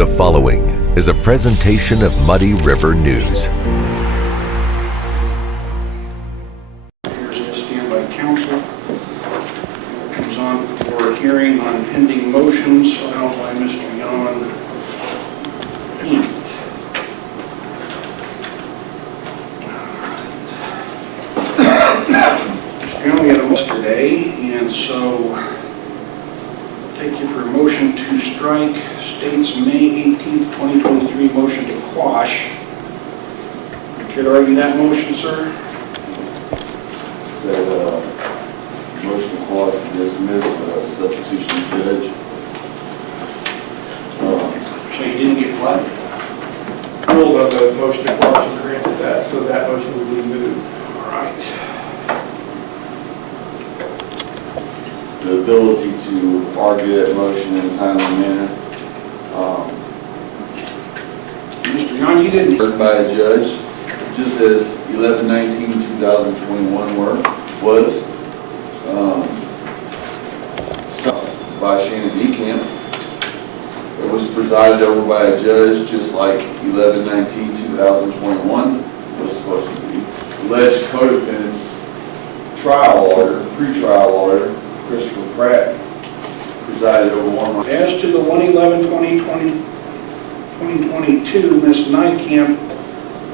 The following is a presentation of Muddy River News. Here's a standby counsel. Comes on for a hearing on pending motions filed by Mr. Yohn. We had a yesterday, and so take you for a motion to strike state's May 18th, 2023 motion to quash. You care to argue that motion, sir? That motion to quash and dismiss substitution judge. So you didn't get what? Rule of the motion to quash and granted that, so that motion will be moved. All right. The ability to argue that motion in a timely manner. Mr. Yohn, you didn't. Heard by a judge, just as 11/19/2021 was. By Shannon DeCamp. It was presided over by a judge, just like 11/19/2021 was supposed to be. Alleged co-defendant's trial lawyer, pre-trial lawyer, Christopher Pratt, presided over one. As to the 1/11/2022, Ms. Nijkamp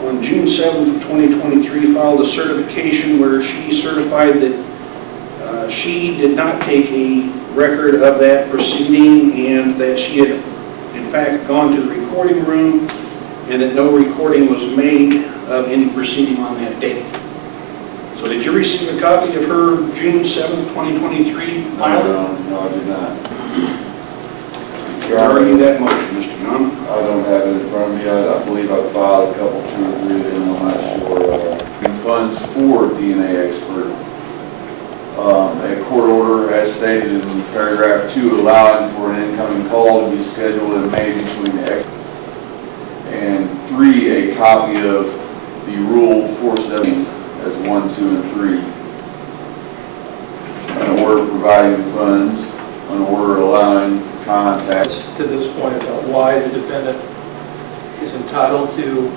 on June 7th, 2023 filed a certification where she certified that she did not take a record of that proceeding and that she had in fact gone to the recording room and that no recording was made of any proceeding on that date. So did you receive a copy of her June 7th, 2023 file? No, I did not. Can you argue that motion, Mr. Yohn? I don't have it in front of me. I believe I filed a couple, 2 or 3 of them. I'm not sure. Funds for DNA expert. A court order has stated in paragraph 2 allowing for an incoming call to be scheduled and made between the expert. And 3, a copy of the Rule 470 as 1, 2, and 3. An order providing funds, an order allowing contact. To this point about why the defendant is entitled to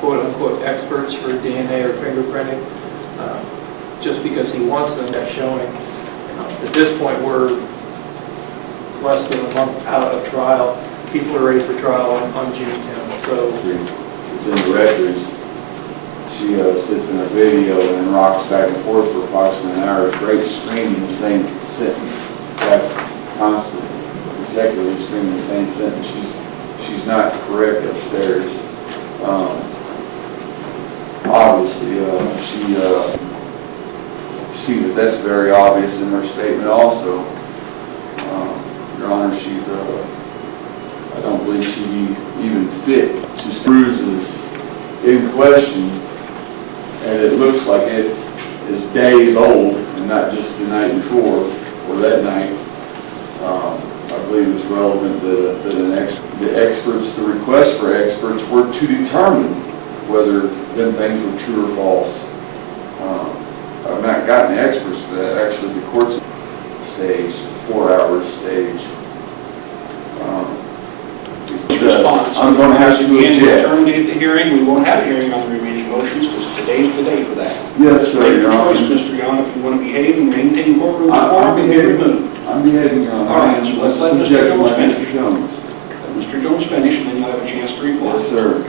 quote-unquote experts for DNA or fingerprinting, just because he wants them, that's showing. At this point, we're less than a month out of trial. People are ready for trial on June 10th. So It's in the records. She sits in a video and rocks back and forth for approximately an hour straight, screaming the same sentence, constantly, consecutively screaming the same sentence. She's not correct upstairs. Obviously, see that's very obvious in her statement also. Your Honor, I don't believe she'd be even fit to bruises in question, and it looks like it is days old and not just the night before or that night. I believe it's relevant that the request for experts were to determine whether them things were true or false. I've not gotten the experts for that. Actually, the court's stage, 4 hours stage. I'm going to have to object. Terminate the hearing. We won't have a hearing on the remaining motions because today's the day for that. Yes, sir, Your Honor. Mr. Yohn, if you want to behave and maintain courtroom I'm decorum, be removed. behaving, Your Honor. All right, so let's let Mr. Jones finish. Mr. Jones. Let Mr. Jones finish, and then you'll have a chance to reply. Yes, sir.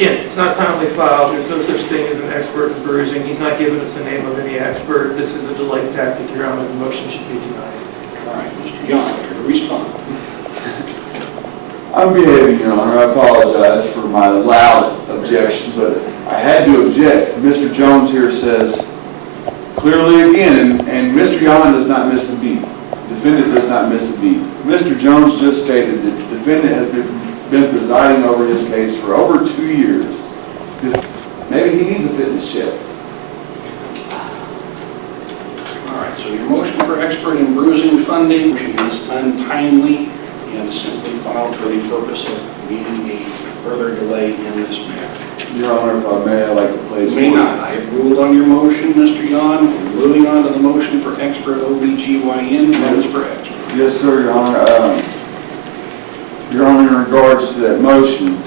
again, it's not timely filed. There's no such thing as an expert in bruising. He's not given us the name of any expert. This is a delay tactic, Your Honor. The motion should be denied. All right, Mr. Yohn, to respond. I'm behaving, Your Honor. I apologize for my loud objection, but I had to object. Mr. Jones here says clearly again, and Mr. Yohn does not miss a beat. Defendant does not miss a beat. Mr. Jones just stated that the defendant has been presiding over his case for over 2 years. Maybe he needs a fitness check. All right, so your motion for expert in bruising funding is untimely and is simply filed for the purpose of meeting a further delay in this matter. Your Honor, if I may, I'd like to place... You may not. I have ruled on your motion, Mr. Yohn. I'm moving on to the motion for expert OBGYN, and that is for expert. Yes, sir, Your Honor. Your Honor, in regards to that motion,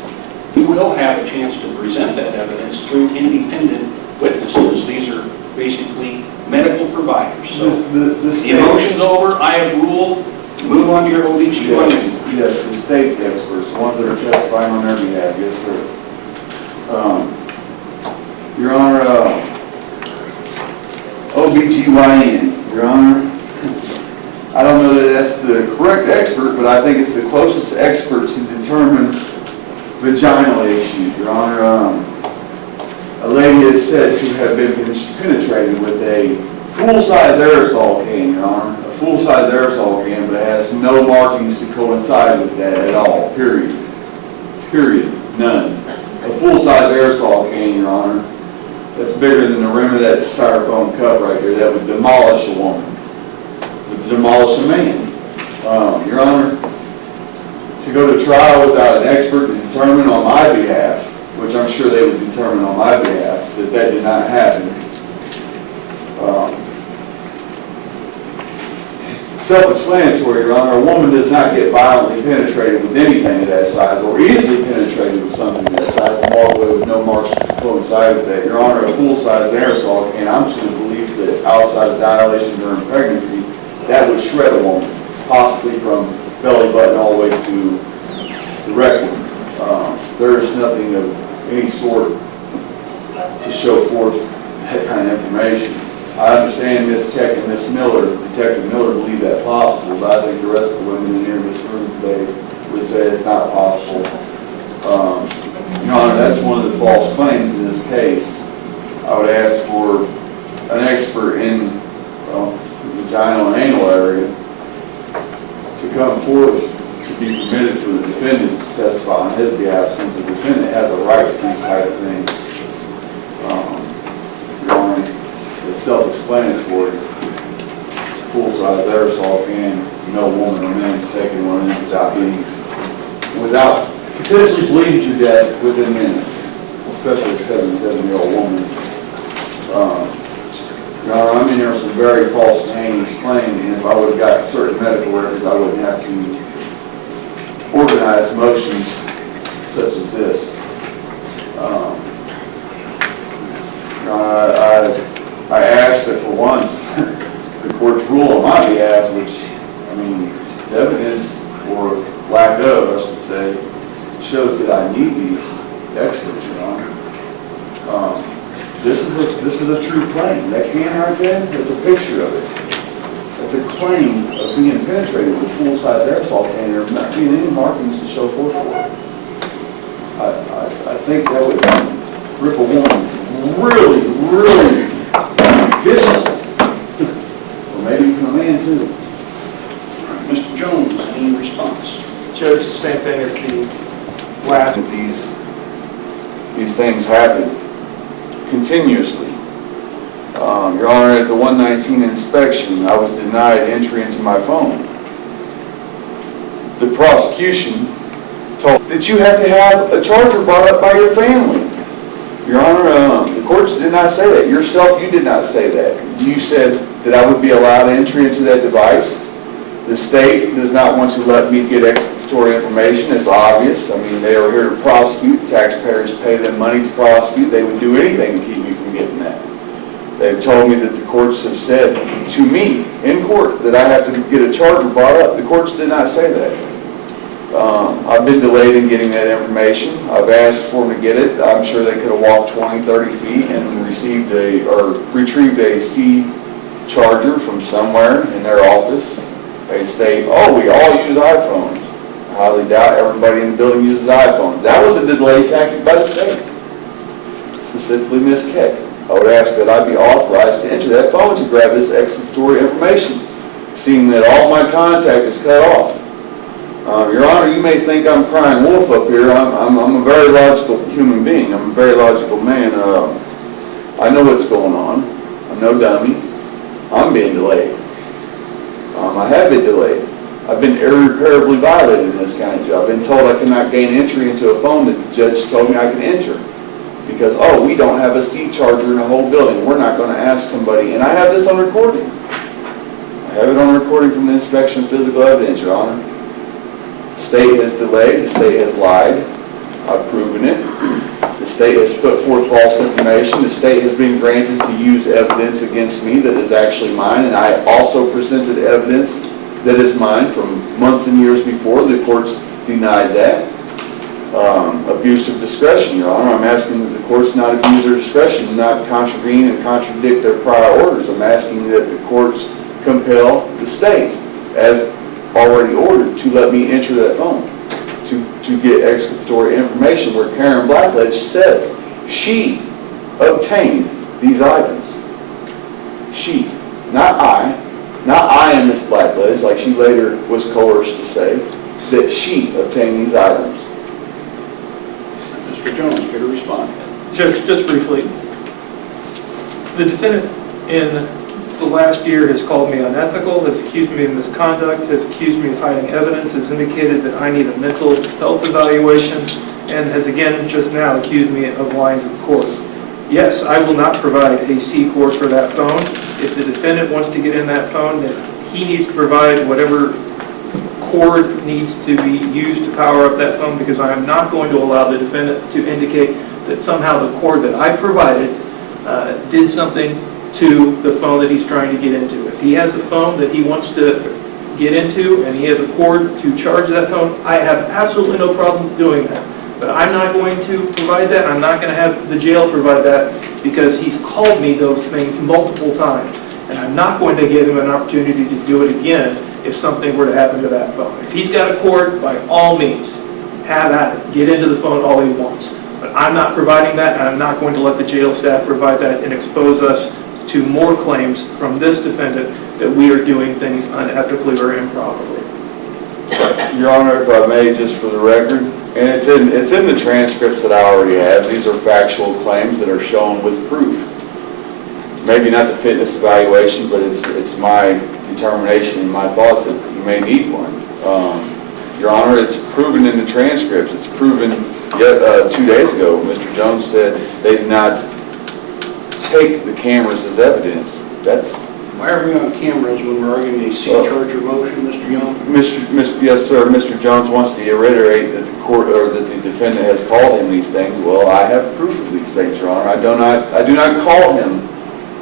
You will have a chance to present that evidence through independent witnesses. These are basically medical providers. So the motion's over, I have ruled, move on to your OBGYN. Yes, the state's experts, the ones that are testifying on their behalf, yes, sir. Your Honor, OBGYN, Your Honor, I don't know that that's the correct expert, but I think it's the closest expert to determine vaginal issues, Your Honor. A lady is said to have been penetrated with a full-size aerosol can, Your Honor. A full-size aerosol can, but it has no markings to coincide with that at all, period. Period. None. A full-size aerosol can, Your Honor, that's bigger than the rim of that styrofoam cup right there. That would demolish a woman. Would demolish a man. Your Honor, to go to trial without an expert to determine on my behalf, which I'm sure they would determine on my behalf, that that did not happen. Self-explanatory, Your Honor. A woman does not get violently penetrated with anything of that size, or easily penetrated with something of that size, and walk away with no marks to coincide with that. Your Honor, a full-size aerosol can, I'm just going to believe that outside of dilation during pregnancy, that would shred a woman, possibly from belly button all the way to the rectum. There is nothing of any sort to show forth that kind of information. I understand Ms. Keck and Ms. Miller, Detective Miller, believe that possible, but I think the rest of the women in here in this room today would say it's not possible. Your Honor, that's one of the false claims in this case. I would ask for an expert in the vaginal and anal area to come forth to be permitted for the defendant to testify on his behalf, since the defendant has a right to these type of things. Your Honor, it's self-explanatory. Full-size aerosol can, no woman or man is taking one in without potentially bleeding to death within minutes, especially a 77-year-old woman. Your Honor, I'm in here with some very false and heinous claims, and if I would have got certain medical records, I wouldn't have to organize motions such as this. I ask that for once, the court's rule on my behalf, which, I mean, the evidence, or lack of, I should say, shows that I need these experts, Your Honor. This is a true claim. That can right there, it's a picture of it. It's a claim of being penetrated with a full-size aerosol can, and there not being any markings to show forth for it. I think that would rip a woman really, really viciously. Or maybe even a man too. All right, Mr. Jones, any response? Judge, the same thing as the last. These things happen continuously. Your Honor, at the 119 inspection, I was denied entry into my phone. The prosecution told that you have to have a charger brought up by your family. Your Honor, the courts did not say that. Yourself, you did not say that. You said that I would be allowed entry into that device. The state does not want to let me get exculpatory information. It's obvious. I mean, they are here to prosecute. Taxpayers pay them money to prosecute. They would do anything to keep me from getting that. They've told me that the courts have said to me in court that I have to get a charger brought up. The courts did not say that. I've been delayed in getting that information. I've asked for them to get it. I'm sure they could have walked 20, 30 feet and retrieved a C charger from somewhere in their office. They state, oh, we all use iPhones. I highly doubt everybody in the building uses iPhones. That was a delay tactic by the state, specifically Ms. Keck. I would ask that I be authorized to enter that phone to grab this exculpatory information, seeing that all my contact is cut off. Your Honor, you may think I'm crying wolf up here. I'm a very logical human being. I'm a very logical man. I know what's going on. I'm no dummy. I'm being delayed. I have been delayed. I've been irreparably violated in this kind of job. I've been told I cannot gain entry into a phone that the judge told me I can enter. Because, oh, we don't have a C charger in the whole building. We're not going to ask somebody. And I have this on recording. I have it on recording from the inspection of physical evidence, Your Honor. state has delayed, the state has lied. I've proven it. The state has put forth false information. The state has been granted to use evidence against me that is actually mine, and I also presented evidence that is mine from months and years before. The courts denied that. Abuse of discretion, Your Honor. I'm asking that the courts not abuse their discretion, not contravene and contradict their prior orders. I'm asking that the courts compel the state, as already ordered, to let me enter that phone, to get exculpatory information where Karen Blackledge says she obtained these items. She, not I am Miss Blackledge, like she later was coerced to say, that she obtained these items. Mr. Jones, care to respond? Just briefly, the defendant in the last year has called me unethical, has accused me of misconduct, has accused me of hiding evidence, has indicated that I need a mental health evaluation, and has again just now accused me of lying to the court. Yes, I will not provide a C cord for that phone. If the defendant wants to get in that phone, then he needs to provide whatever cord needs to be used to power up that phone, because I am not going to allow the defendant to indicate that somehow the cord that I provided did something to the phone that he's trying to get into. If he has a phone that he wants to get into and he has a cord to charge that phone, I have absolutely no problem doing that. But I'm not going to provide that. I'm not going to have the jail provide that, because he's called me those things multiple times. And I'm not going to give him an opportunity to do it again if something were to happen to that phone. If he's got a cord, by all means, have at it. Get into the phone all he wants. But I'm not providing that, and I'm not going to let the jail staff provide that and expose us to more claims from this defendant that we are doing things unethically or improperly. Your Honor, if I may, just for the record, and it's in the transcripts that I already have, these are factual claims that are shown with proof. Maybe not the fitness evaluation, but it's my determination and my thoughts that you may need one. Your Honor, it's proven in the transcripts. It's proven yet 2 days ago. Mr. Jones said they did not take the cameras as evidence. Why are we on cameras when we're arguing a C-charger motion, Mr. Yohn? Yes, sir. Mr. Jones wants to reiterate that the court or that the defendant has called him these things. Well, I have proof of these things, Your Honor. I do not call him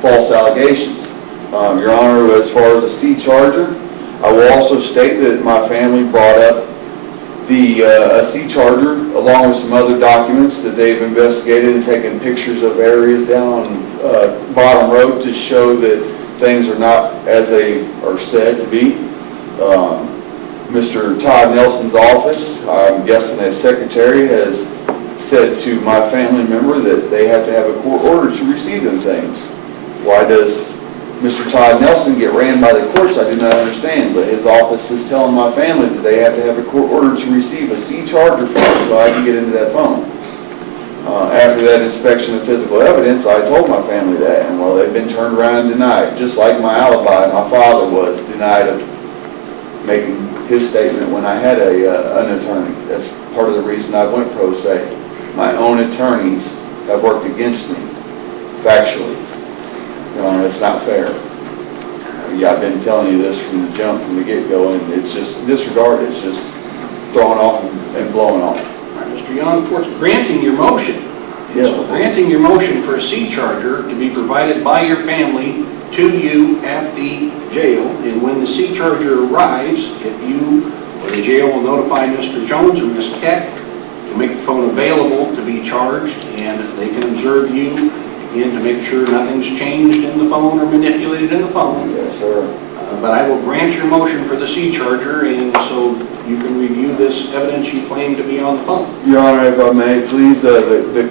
false allegations. Your Honor, as far as the C-charger, I will also state that my family brought up the C-charger along with some other documents that they've investigated and taken pictures of areas down Bottom Road to show that things are not as they are said to be. Mr. Todd Nelson's office, I'm guessing as secretary, has said to my family member that they have to have a court order to receive them things. Why does Mr. Todd Nelson get ran by the courts? I do not understand, but his office is telling my family that they have to have a court order to receive a C-charger phone so I can get into that phone. After that inspection of physical evidence, I told my family that, and well, they've been turned around and denied, just like my alibi. My father was denied of making his statement when I had an attorney. That's part of the reason I went pro se. My own attorneys have worked against me, factually. You know, it's not fair. Yeah, I've been telling you this from the jump, from the get-go, and it's just disregarded. It's just throwing off and blowing off. All right, Mr. Yohn, court's granting your motion. Yeah. So granting your motion for a C-charger to be provided by your family to you at the jail, and when the C-charger arrives, if you or the jail will notify Mr. Jones or Ms. Keck to make the phone available to be charged, and they can observe you again to make sure nothing's changed in the phone or manipulated in the phone. Yes, sir. But I will grant your motion for the C-charger, and so you can review this evidence you claim to be on the phone. Your Honor, if I may, please, the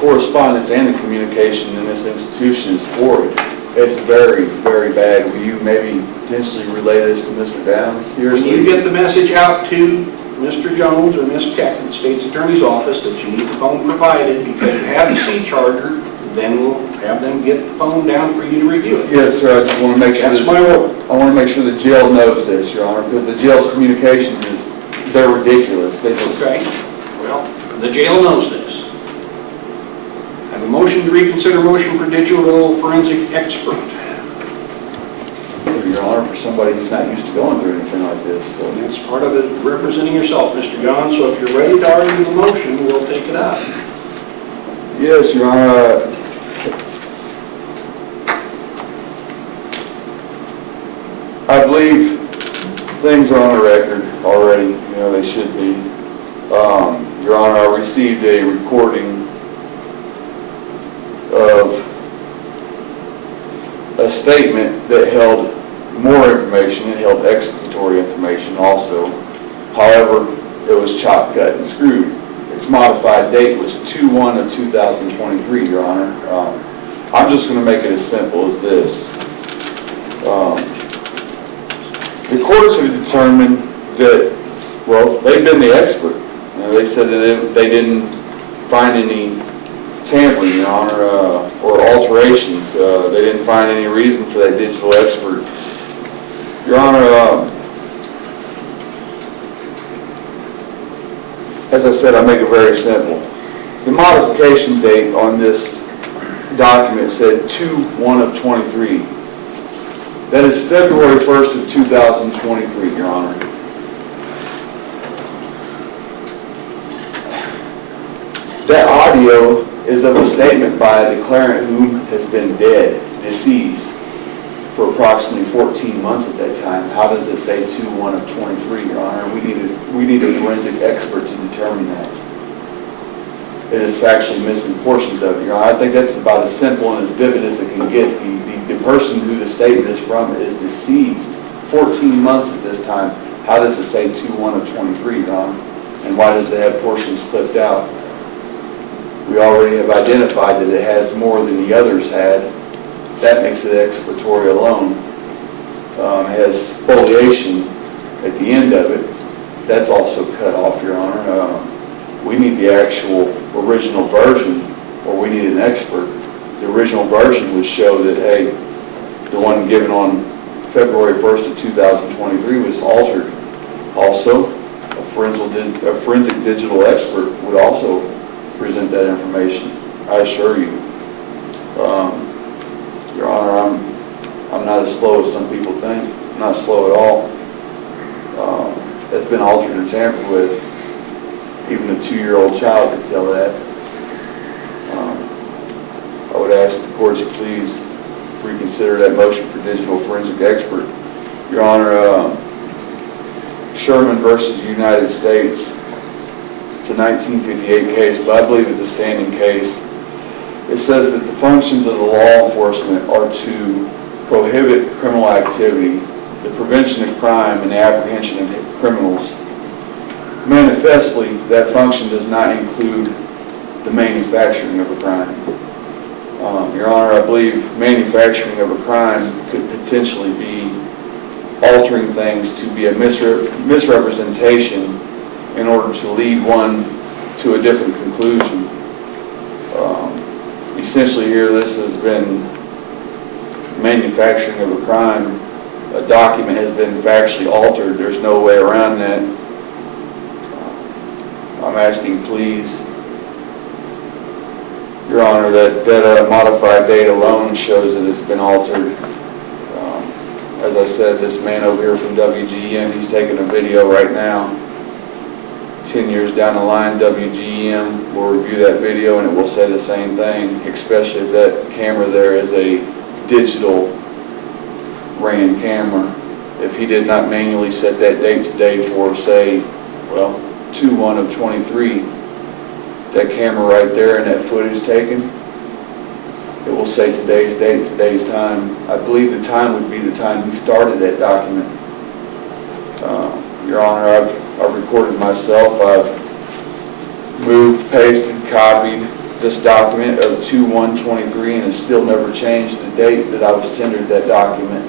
correspondence and the communication in this institution is horrid. It's very, very bad. Will you maybe potentially relay this to Mr. Downs? Seriously? When you get the message out to Mr. Jones or Ms. Keck in the State's Attorney's Office that you need the phone provided because you have the C-charger, then we'll have them get the phone down for you to review it. Yes, sir. I just want to make sure. That's my order. I want to make sure the jail knows this, Your Honor, because the jail's communications they're ridiculous. They just. Okay. Well, the jail knows this. I have a motion to reconsider motion for digital forensic expert. Your Honor, somebody who's not used to going through anything like this, so. And that's part of it, representing yourself, Mr. Yohn, so if you're ready to argue the motion, we'll take it out. Yes, Your Honor. I believe things are on the record already, you know, they should be. Your Honor, I received a recording of a statement that held more information, it held exculpatory information also. However, it was chopped, cut, and screwed. Its modified date was 2/1/2023, Your Honor. I'm just going to make it as simple as this. The courts have determined that, well, they've been the expert. You know, they said that they didn't find any tampering, Your Honor, or alterations. They didn't find any reason for that digital expert. Your Honor, as I said, I make it very simple. The modification date on this document said 2/1/23. That is February 1st of 2023, Your Honor. That audio is of a statement by a declarant who has been dead, deceased, for approximately 14 months at that time. How does it say 2/1/23, Your Honor? We need a forensic expert to determine that. It is factually missing portions of it, Your Honor. I think that's about as simple and as vivid as it can get. The person who the statement is from is deceased 14 months at this time. How does it say 2/1/23, Your Honor? And why does it have portions clipped out? We already have identified that it has more than the others had. That makes it exculpatory alone. It has spoliation at the end of it. That's also cut off, Your Honor. We need the actual original version, or we need an expert. The original version would show that, hey, the one given on February 1st of 2023 was altered. Also, a forensic digital expert would also present that information, I assure you. Your Honor, I'm not as slow as some people think. I'm not slow at all. That's been altered and tampered with. Even a 2-year-old child could tell that. I would ask the courts to please reconsider that motion for digital forensic expert. Your Honor, Sherman versus United States. It's a 1958 case, but I believe it's a standing case. It says that the functions of the law enforcement are to prohibit criminal activity, the prevention of crime, and the apprehension of criminals. Manifestly, that function does not include the manufacturing of a crime. Your Honor, I believe manufacturing of a crime could potentially be altering things to be a misrepresentation in order to lead one to a different conclusion. Essentially here, this has been manufacturing of a crime. A document has been factually altered. There's no way around that. I'm asking, please, Your Honor, that modified date alone shows that it's been altered. As I said, this man over here from WGEM, he's taking a video right now. 10 years down the line, WGEM will review that video and it will say the same thing, especially if that camera there is a digital ran camera. If he did not manually set that date today for, say, well, 2/1/23, that camera right there and that footage taken, it will say today's date, today's time. I believe the time would be the time he started that document. Your Honor, I've recorded myself. I've moved, pasted, copied this document of 2/1/23 and it's still never changed the date that I was tendered that document.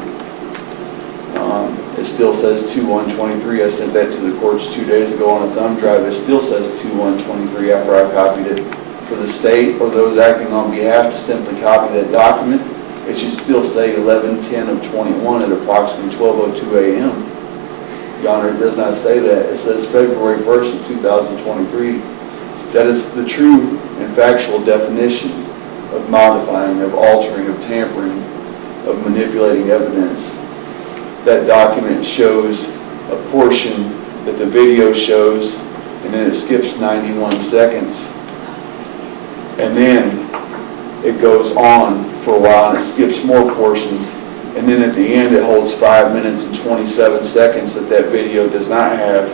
It still says 2/1/23. I sent that to the courts 2 days ago on a thumb drive. It still says 2/1/23 after I copied it. For the state or those acting on behalf to simply copy that document, it should still say 11/10/21 at approximately 12:02 a.m. Your Honor, it does not say that. It says February 1st of 2023. That is the true and factual definition of modifying, of altering, of tampering, of manipulating evidence. that document shows a portion that the video shows, and then it skips 91 seconds. And then it goes on for a while and it skips more portions. And then at the end it holds 5 minutes and 27 seconds that video does not have.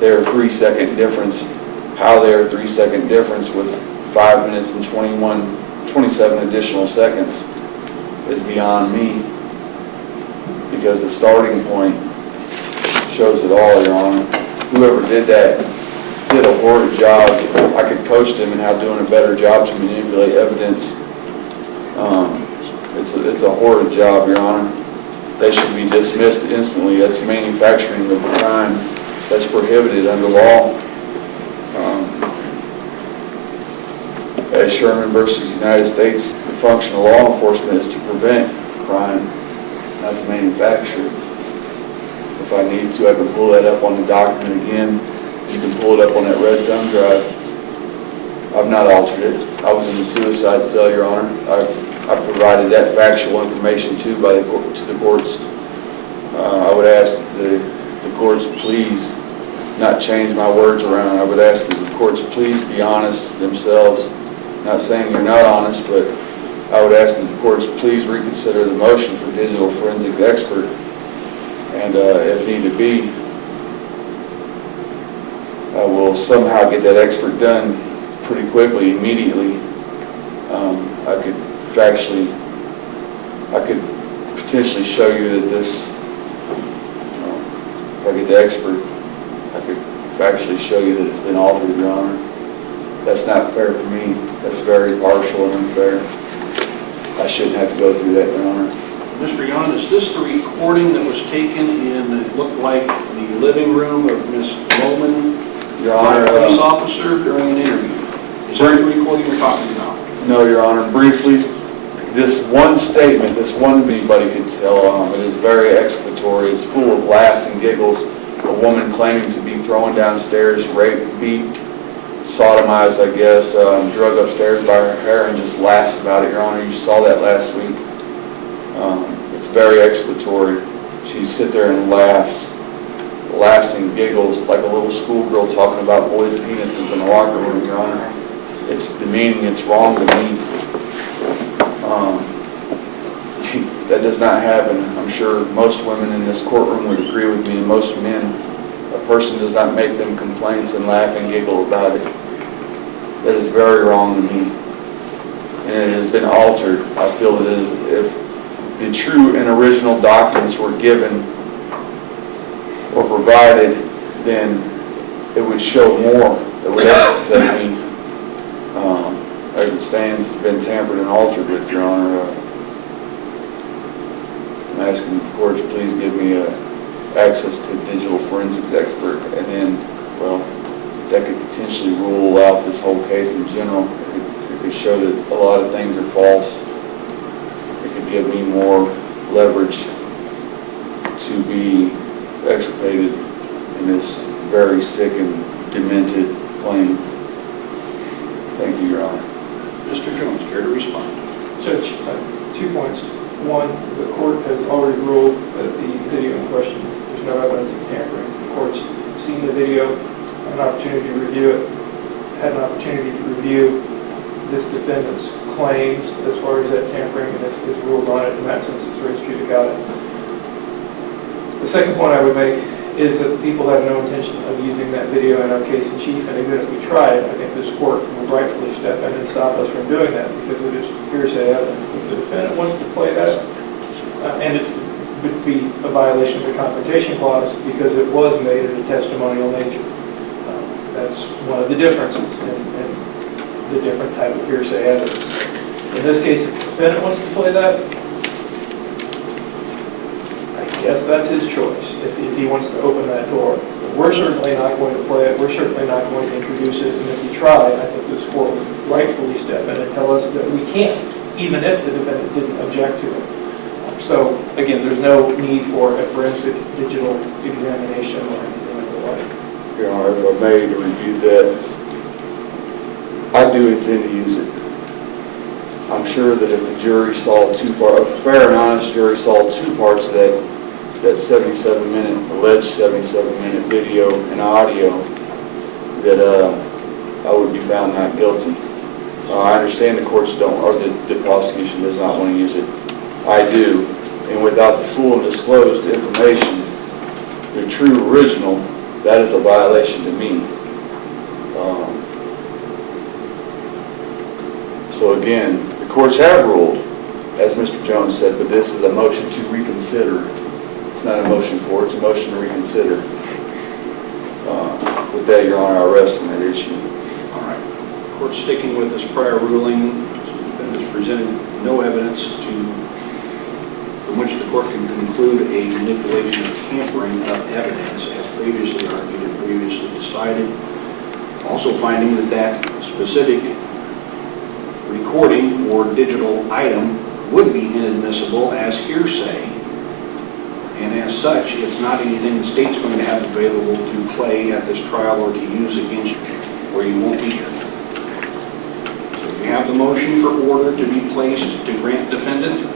They're a 3-second difference. How they're a 3-second difference with 5 minutes and 27 additional seconds is beyond me, because the starting point shows it all, Your Honor. Whoever did that did a horrid job. I could coach them in how doing a better job to manipulate evidence. It's a horrid job, Your Honor. They should be dismissed instantly. That's manufacturing of a crime that's prohibited under law. As Sherman versus United States, the function of law enforcement is to prevent crime, not to manufacture. If I need to, I can pull that up on the document again. You can pull it up on that red thumb drive. I've not altered it. I was in the suicide cell, Your Honor. I provided that factual information to the courts. I would ask the courts please not change my words around. I would ask that the courts please be honest themselves. Not saying you're not honest, but I would ask that the courts please reconsider the motion for digital forensic expert. And if need to be, I will somehow get that expert done pretty quickly, immediately. I could potentially show you that this, if I get the expert, I could factually show you that it's been altered, Your Honor. That's not fair for me. That's very partial and unfair. I shouldn't have to go through that, Your Honor. Mr. Yohn, is this the recording that was taken in, it looked like the living room of Ms. Bowman, Your Honor, police officer, during an interview? Is that the recording you're talking about? No, Your Honor. Briefly, this one statement, this one anybody could tell, it is very exculpatory. It's full of laughs and giggles. A woman claiming to be thrown downstairs, raped, beat, sodomized, I guess, drug upstairs by her hair, and just laughs about it, Your Honor. You saw that last week. It's very exculpatory. She sits there and laughs and giggles like a little schoolgirl talking about boys' penises in the locker room, Your Honor. It's demeaning. It's wrong to me. That does not happen. I'm sure most women in this courtroom would agree with me, and most men. A person does not make them complaints and laugh and giggle about it. That is very wrong to me. And it has been altered. I feel that if the true and original documents were given or provided, then it would show more. It would exculpate me. As it stands, it's been tampered and altered with, Your Honor. I'm asking the courts please give me access to a digital forensics expert, and then, well, that could potentially rule out this whole case in general. It could show that a lot of things are false. It could give me more leverage to be exculpated in this very sick and demented claim. Thank you, Your Honor. Mr. Jones, care to respond? Judge, 2 points. One, the court has already ruled that the video in question, there's no evidence of tampering. The court's seen the video, had an opportunity to review it, had an opportunity to review this defendant's claims as far as that tampering, and has ruled on it. In that sense, it's res judicata. The second point I would make is that the people have no intention of using that video in our case in chief, and even if we tried, I think this court would rightfully step in and stop us from doing that because it is hearsay evidence. If the defendant wants to play that, and it would be a violation of the Confrontation Clause because it was made in a testimonial nature. That's one of the differences in the different type of hearsay evidence. In this case, if the defendant wants to play that, yes, that's his choice, if he wants to open that door. But we're certainly not going to play it. We're certainly not going to introduce it. And if he tried, I think this court would rightfully step in and tell us that we can't, even if the defendant didn't object to it. So, again, there's no need for a forensic digital examination or anything of the like. Your Honor, if I may, to review that, I do intend to use it. I'm sure that if the jury saw a fair and honest jury saw two parts of that 77-minute, alleged 77-minute video and audio, that I would be found not guilty. I understand the courts don't, or the prosecution does not want to use it. I do. And without the full and disclosed information, the true original, that is a violation to me. So again, the courts have ruled, as Mr. Jones said, but this is a motion to reconsider. It's not a motion for, it's a motion to reconsider. With that, Your Honor, I'll rest on that issue. All right. Court sticking with this prior ruling, that has presented no evidence from which the court can conclude a manipulation or tampering of evidence as previously argued and previously decided. Also finding that specific recording or digital item would be inadmissible as hearsay, and as such, it's not anything the state's going to have available to play at this trial or to use against you, where you won't be here. So we have the motion for order to be placed to grant defendant.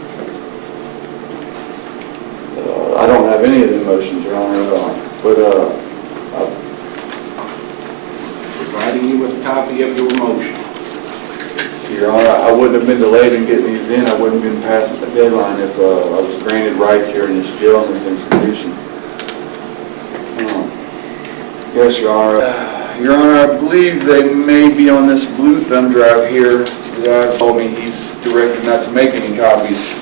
I don't have any of the motions, Your Honor, but Providing you with a copy of your motion. Your Honor, I wouldn't have been delayed in getting these in. I wouldn't have been past the deadline if I was granted rights here in this jail, in this institution. Yes, Your Honor. Your Honor, I believe they may be on this blue thumb drive here. The guy told me he's directed not to make any copies.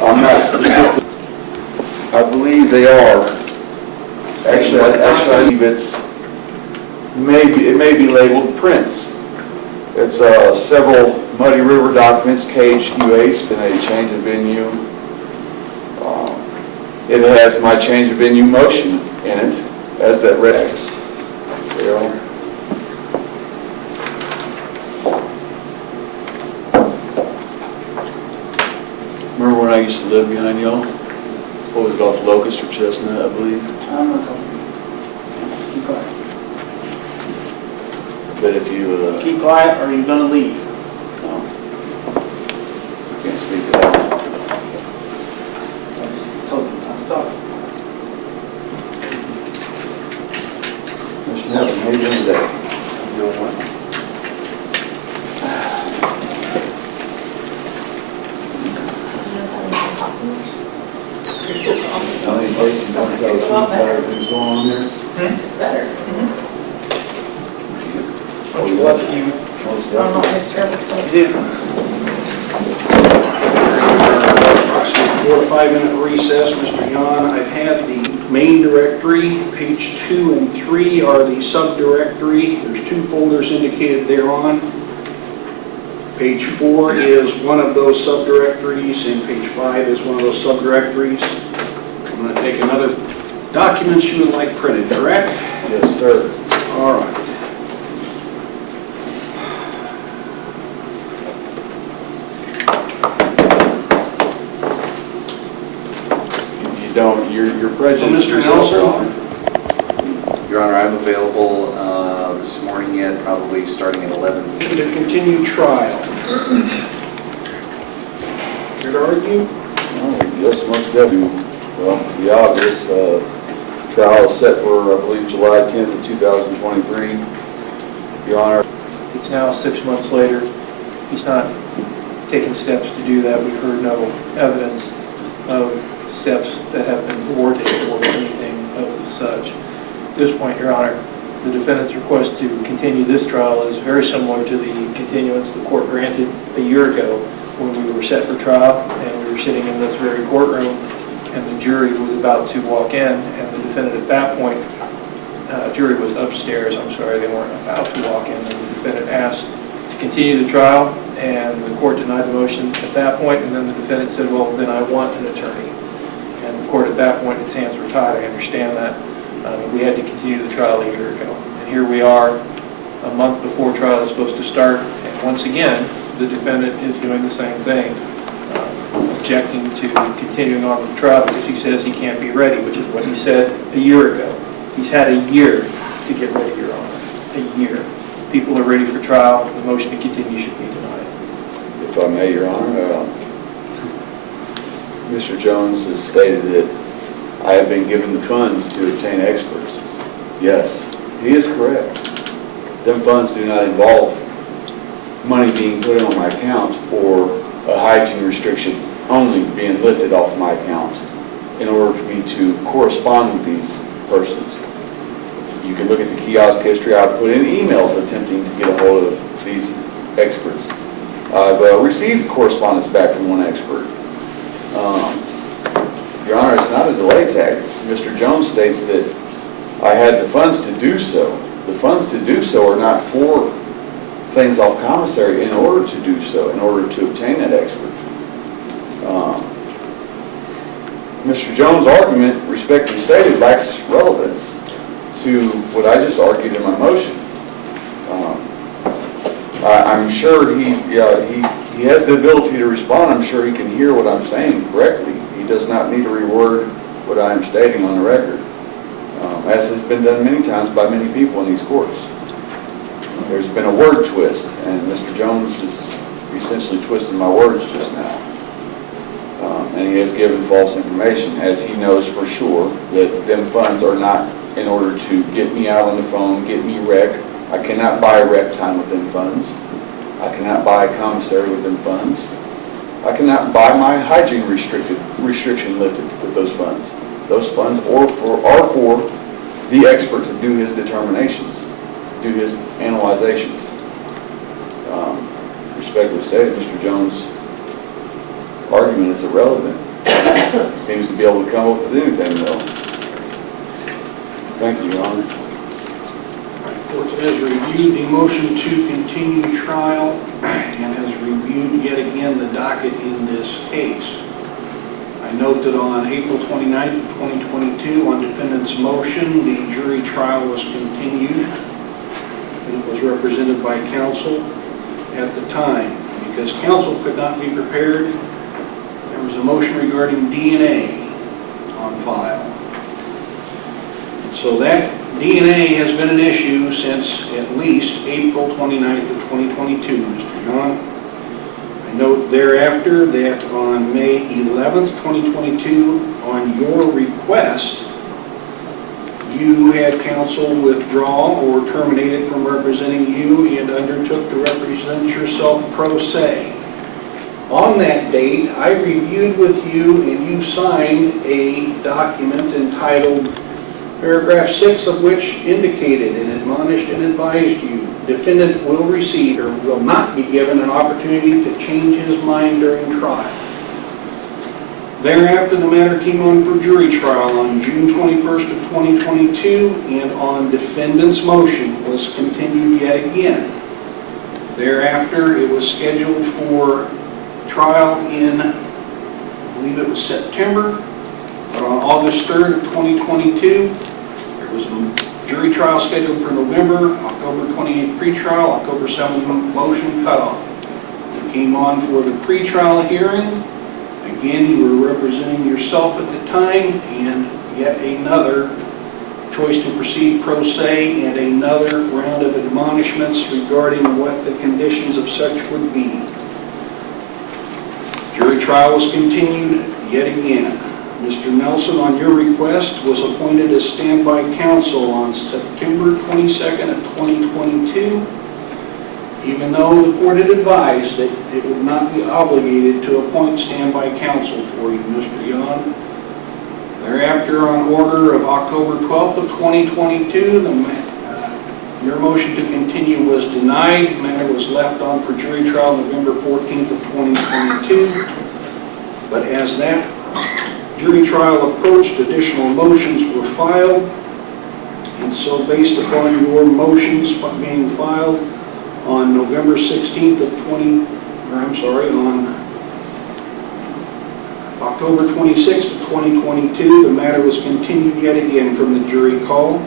I'm not specific. I believe they are. Actually, I believe it may be labeled prints. It's several Muddy River documents, KHQH, and a change of venue. It has my change of venue motion in it, as that regs. So, remember when I used to live behind y'all? What was it, off Locust or Chestnut, I believe? I'm not talking. Keep quiet. But if you... Keep quiet or you're going to leave. No. Can't speak to that. I just told you not to talk. Mr. Nelson, how you doing today? I'm doing what? How many places you don't tell us about everything's going on there? It's better. Oh, you What love you... Most I'm not definitely. going to terrible stuff. Approximately 4 to 5 minute recess. Mr. Yohn, I've had the main directory. Page 2 and 3 are the subdirectory. There's 2 folders indicated thereon. Page 4 is one of those subdirectories, and page 5 is one of those subdirectories. I'm going to take another documents you would like printed, correct? Yes, sir. All right. You don't, you're prejudiced. Mr. Nelson? Your Honor, I'm available this morning yet, probably starting at 11. To continue trial. Here to argue? Yes, most definitely. Well, the obvious, trial is set for, I believe, July 10th of 2023. Your Honor. It's now 6 months later. He's not taken steps to do that. We've heard no evidence of steps that have been coordinated or anything of such. At this point, Your Honor, the defendant's request to continue this trial is very similar to the continuance the court granted a year ago when we were set for trial and we were sitting in this very courtroom and the jury was about to walk in, and the defendant at that point, jury was upstairs, I'm sorry, they weren't about to walk in, and the defendant asked to continue the trial, and the court denied the motion at that point, and then the defendant said, well, then I want an attorney. And the court at that point, its hands were tied, I understand that. We had to continue the trial a year ago. And here we are, a month before trial is supposed to start, and once again, the defendant is doing the same thing, objecting to continuing on with the trial because he says he can't be ready, which is what he said a year ago. He's had a year to get ready, Your Honor. A year. People are ready for trial. The motion to continue should be denied. If I may, Your Honor, Mr. Jones has stated that I have been given the funds to obtain experts. Yes, he is correct. Them funds do not involve money being put on my account or a hygiene restriction only being lifted off my account in order for me to correspond with these persons. You can look at the kiosk history. I've put in emails attempting to get a hold of these experts. I've received correspondence back from one expert. Your Honor, it's not a delay tactic. Mr. Jones states that I had the funds to do so. The funds to do so are not for things off commissary in order to do so, in order to obtain that expert. Mr. Jones' argument, respectfully stated, lacks relevance to what I just argued in my motion. I'm sure he has the ability to respond. I'm sure he can hear what I'm saying correctly. He does not need to reword what I am stating on the record, as has been done many times by many people in these courts. There's been a word twist, and Mr. Jones is essentially twisting my words just now. And he has given false information, as he knows for sure that them funds are not in order to get me out on the phone, get me rec. I cannot buy rec time with them funds. I cannot buy commissary with them funds. I cannot buy my hygiene restriction lifted with those funds. Those funds are for the expert to do his determinations, to do his analyzations. Respectfully stated, Mr. Jones' argument is irrelevant. He seems to be able to come up with anything, though. Thank you, Your Honor. Court has reviewed the motion to continue trial and has reviewed yet again the docket in this case. I note that on April 29th of 2022, on defendant's motion, the jury trial was continued. It was represented by counsel at the time. Because counsel could not be prepared, there was a motion regarding DNA on file. So that DNA has been an issue since at least April 29th of 2022, Mr. Yohn. I note thereafter that on May 11th, 2022, on your request, you had counsel withdraw or terminated from representing you and undertook to represent yourself pro se. On that date, I reviewed with you and you signed a document entitled paragraph 6 of which indicated and admonished and advised you, defendant will receive or will not be given an opportunity to change his mind during trial. Thereafter, the matter came on for jury trial on June 21st of 2022, and on defendant's motion was continued yet again. Thereafter, it was scheduled for trial in, I believe it was September, but on August 3rd of 2022, there was a jury trial scheduled for November, October 28th pretrial, October 7th motion cutoff. It came on for the pretrial hearing. Again, you were representing yourself at the time, and yet another choice to proceed pro se and another round of admonishments regarding what the conditions of such would be. Jury trial was continued yet again. Mr. Nelson, on your request, was appointed as standby counsel on September 22nd of 2022, even though the court had advised that it would not be obligated to appoint standby counsel for you, Mr. Yohn. Thereafter, on order of October 12th of 2022, your motion to continue was denied. The matter was left on for jury trial November 14th of 2022. But as that jury trial approached, additional motions were filed. And so based upon your motions being filed on November 16th of on October 26th of 2022, the matter was continued yet again from the jury call.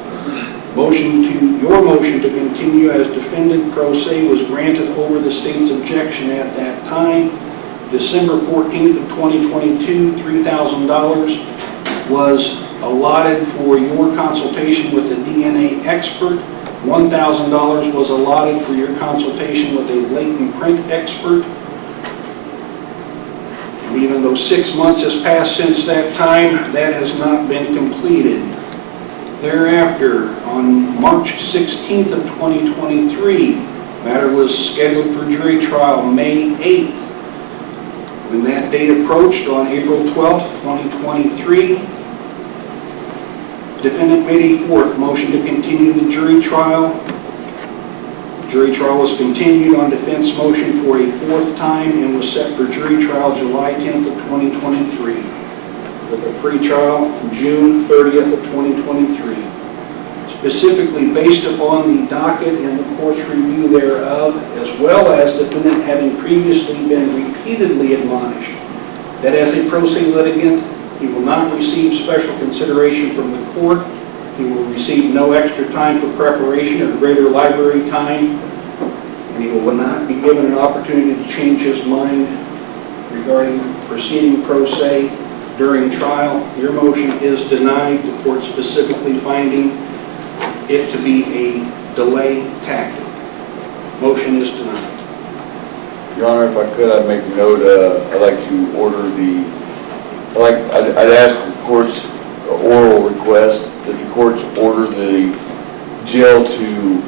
Your motion to continue as defendant pro se was granted over the state's objection at that time. December 14th of 2022, $3,000 was allotted for your consultation with the DNA expert. $1,000 was allotted for your consultation with a latent print expert. And even though 6 months has passed since that time, that has not been completed. Thereafter, on March 16th of 2023, matter was scheduled for jury trial May 8th. When that date approached on April 12th, 2023, defendant made a fourth motion to continue the jury trial. Jury trial was continued on defense motion for a fourth time and was set for jury trial July 10th of 2023, with a pretrial June 30th of 2023. Specifically based upon the docket and the court's review thereof, as well as defendant having previously been repeatedly admonished that as a pro se litigant, he will not receive special consideration from the court. He will receive no extra time for preparation or greater library time, and he will not be given an opportunity to change his mind regarding proceeding pro se during trial. Your motion is denied, the court specifically finding it to be a delay tactic. Motion is denied. Your Honor, if I could, I'd make a note, I'd like to order I'd ask the court's oral request that the courts order the jail to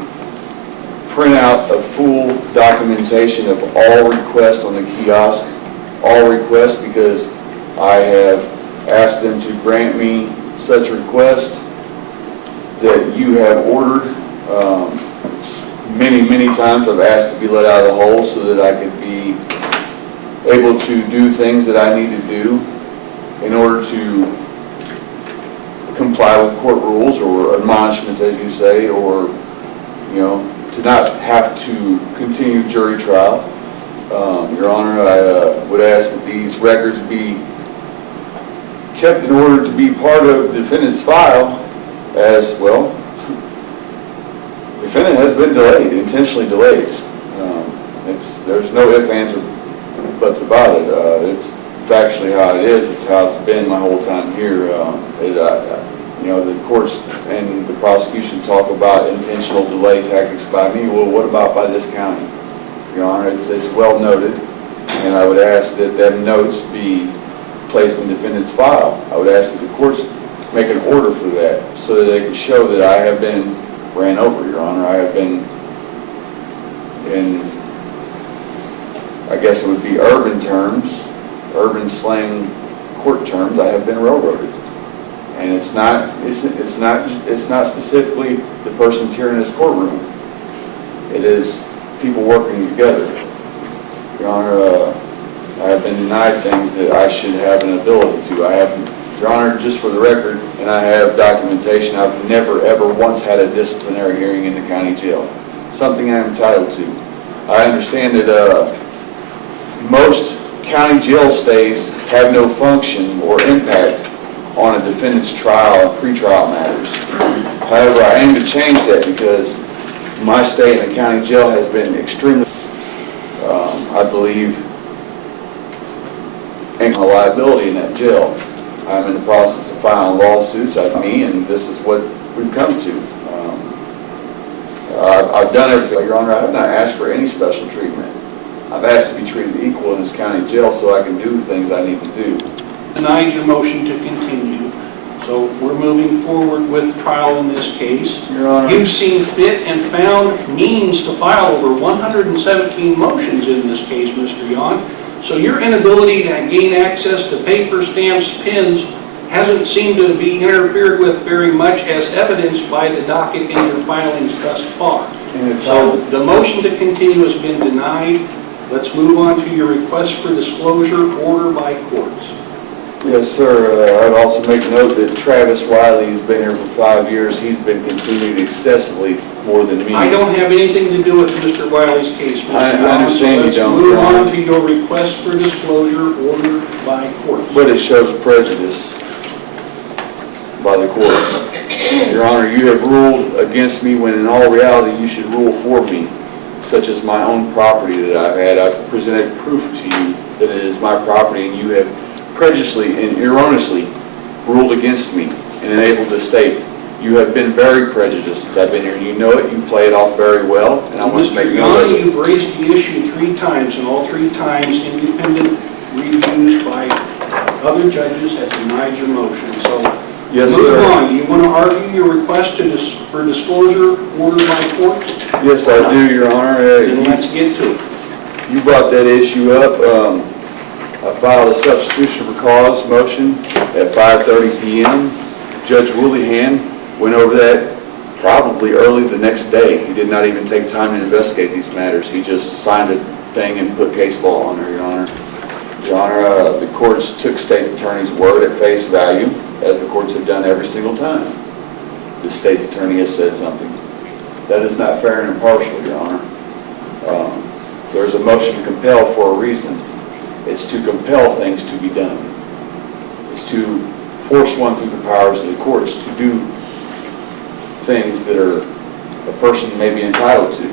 print out a full documentation of all requests on the kiosk, all requests, because I have asked them to grant me such requests that you have ordered. Many times I've asked to be let out of the hole so that I could be able to do things that I need to do in order to comply with court rules or admonishments, as you say, or, to not have to continue jury trial. Your Honor, I would ask that these records be kept in order to be part of the defendant's file as well. The defendant has been delayed, intentionally delayed. There's no ifs, ands, or buts about it. It's factually how it is. It's how it's been my whole time here. The courts and the prosecution talk about intentional delay tactics by me. Well, what about by this county? Your Honor, it's well noted, and I would ask that them notes be placed in defendant's file. I would ask that the courts make an order for that so that they can show that I have been ran over, Your Honor. I have been in, I guess it would be urban terms, urban slang court terms, I have been railroaded. And it's not specifically the persons here in this courtroom. It is people working together. Your Honor, I have been denied things that I should have an ability to. I have, Your Honor, just for the record, and I have documentation, I've never ever once had a disciplinary hearing in the county jail. Something I'm entitled to. I understand that most county jail stays have no function or impact on a defendant's trial and pretrial matters. However, I aim to change that because my stay in the county jail has been extremely, I believe, a liability in that jail. I'm in the process of filing lawsuits at me, and this is what we've come to. I've done everything, Your Honor. I have not asked for any special treatment. I've asked to be treated equal in this county jail so I can do the things I need to do. Denied your motion to continue. So we're moving forward with trial in this case. Your Honor. You've seen fit and found means to file over 117 motions in this case, Mr. Yohn. So your inability to gain access to paper, stamps, pens hasn't seemed to be interfered with very much, as evidenced by the docket in your filings thus far. So the motion to continue has been denied. Let's move on to your request for disclosure order by courts. Yes, sir. I'd also make note that Travis Wiley has been here for 5 years. He's been continued excessively more than me. I don't have anything to do with Mr. Wiley's case, Mr. Yohn. I understand you don't, Let's move John. on to your request for disclosure ordered by courts. But it shows prejudice by the courts. Your Honor, you have ruled against me when in all reality you should rule for me, such as my own property that I've had. I've presented proof to you that it is my property, and you have prejudicially and erroneously ruled against me and enabled to state you have been very prejudiced since I've been here. You know it, you play it off very well, and I want to make Mr. note Yohn, of it. you've raised the issue 3 times, and all 3 times independent reviews by other judges has denied your motion. So Yes, move sir. on. Do you want to argue your request for disclosure ordered by court? Yes, I do, Your Honor. Then let's get to it. You brought that issue up. I filed a substitution for cause motion at 5:30 PM. Judge Woolleyhan went over that probably early the next day. He did not even take time to investigate these matters. He just signed a thing and put case law on there, Your Honor. Your Honor, the courts took state's attorney's word at face value, as the courts have done every single time the state's attorney has said something. That is not fair and impartial, Your Honor. There's a motion to compel for a reason. It's to compel things to be done. It's to force one through the powers of the courts to do things that a person may be entitled to.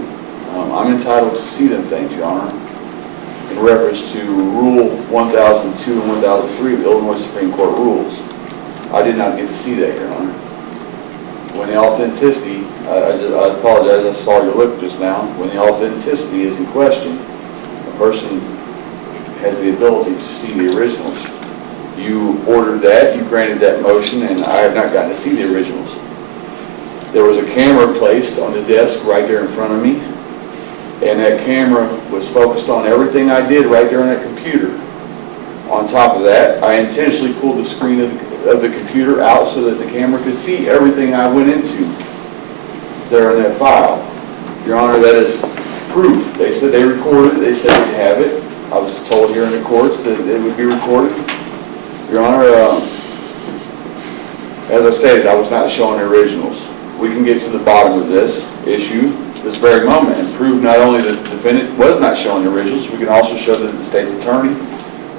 I'm entitled to see them things, Your Honor, in reference to Rule 1002 and 1003 of the Illinois Supreme Court rules. I did not get to see that, Your Honor. When the authenticity, I apologize, I saw your look just now. When the authenticity is in question, a person has the ability to see the originals. You ordered that, you granted that motion, and I have not gotten to see the originals. There was a camera placed on the desk right there in front of me, and that camera was focused on everything I did right there on that computer. On top of that, I intentionally pulled the screen of the computer out so that the camera could see everything I went into there in that file. Your Honor, that is proof. They said they recorded it, they said they'd have it. I was told here in the courts that it would be recorded. Your Honor, as I stated, I was not showing the originals. We can get to the bottom of this issue this very moment and prove not only that the defendant was not showing the originals, we can also show that the state's attorney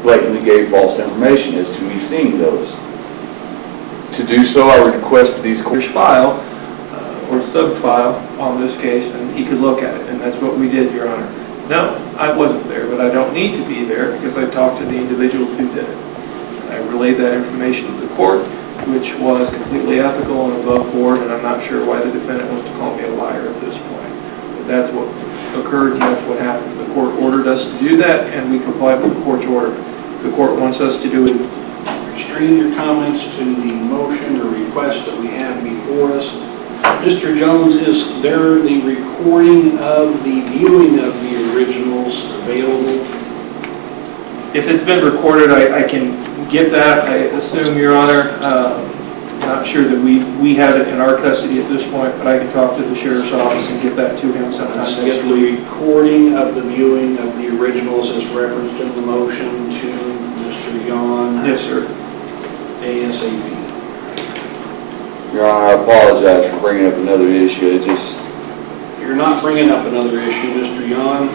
blatantly gave false information as to me seeing those. To do so, I would request that these courts File or sub-file on this case, and he could look at it, and that's what we did, Your Honor. No, I wasn't there, but I don't need to be there because I talked to the individuals who did it. I relayed that information to the court, which was completely ethical and above board, and I'm not sure why the defendant wants to call me a liar at this point. But that's what occurred, and that's what happened. The court ordered us to do that, and we complied with the court's order. The court wants us to do it. Restrain your comments to the motion or request that we have before us. Mr. Jones, is there the recording of the viewing of the originals available? If it's been recorded, I can get that, I assume, Your Honor. Not sure that we have it in our custody at this point, but I can talk to the sheriff's office and get that to him sometime Let's next get the week. recording of the viewing of the originals as referenced in the motion to Mr. Yohn. Yes, sir. ASAP. Your Honor, I apologize for bringing up another issue. It just, You're not bringing up another issue, Mr. Yohn.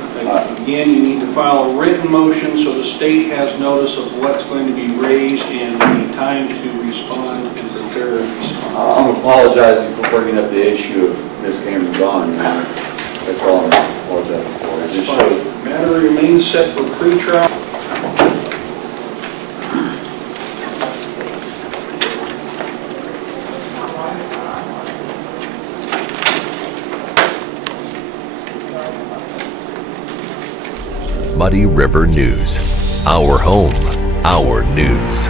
Again, you need to file a written motion so the state has notice of what's going to be raised and the time to respond and prepare a response. I'm apologizing for bringing up the issue of Ms. Cameron Vaughn, Your Honor. That's all I'm apologizing for. It just shows. Matter remains set for pretrial. Muddy River News. Our home, our news.